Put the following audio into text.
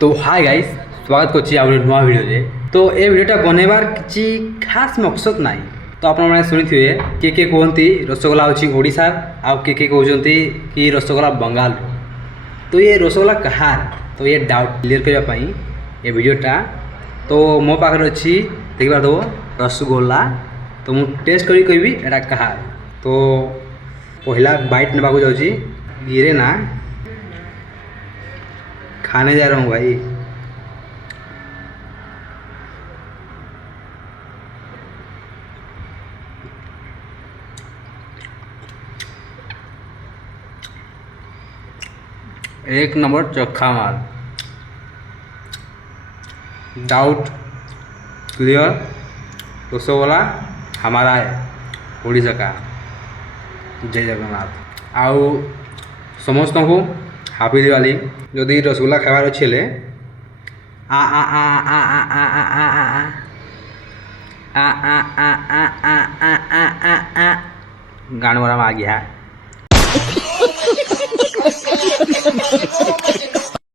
तो hi guys स्वागत करछि आउर नुआ वीडियो रे। तो ए वीडियोटा बनेबार किछि खास मकसद नाही। तो आपण माने सुनिथिबे के कहंती रसगोला होछि ओडिसा आ के कहउजंती कि रसगोला बंगाल। तो ये रसगोला कहार तो ये डाउट क्लियर करबा पई ए वीडियोटा। तो मो पाखर अछि देखबा दो रसगोला। तो मु टेस्ट करी कहबी एटा कहार। तो पहला बाइट नेबा को जाउछि गिरे ना खाने जा रहा हूँ भाई। एक नंबर चोखा माल, डाउट क्लियर। रसगोला हमारा है ओडिशा का। जय जगन्नाथ। आउ समस्त को हापी दिवाली। जदि रसगोला खाबार अच्छे आ आ आ आ आ आ आ आ आ आ आ आ आ आ आ आ गान बरा आ गया।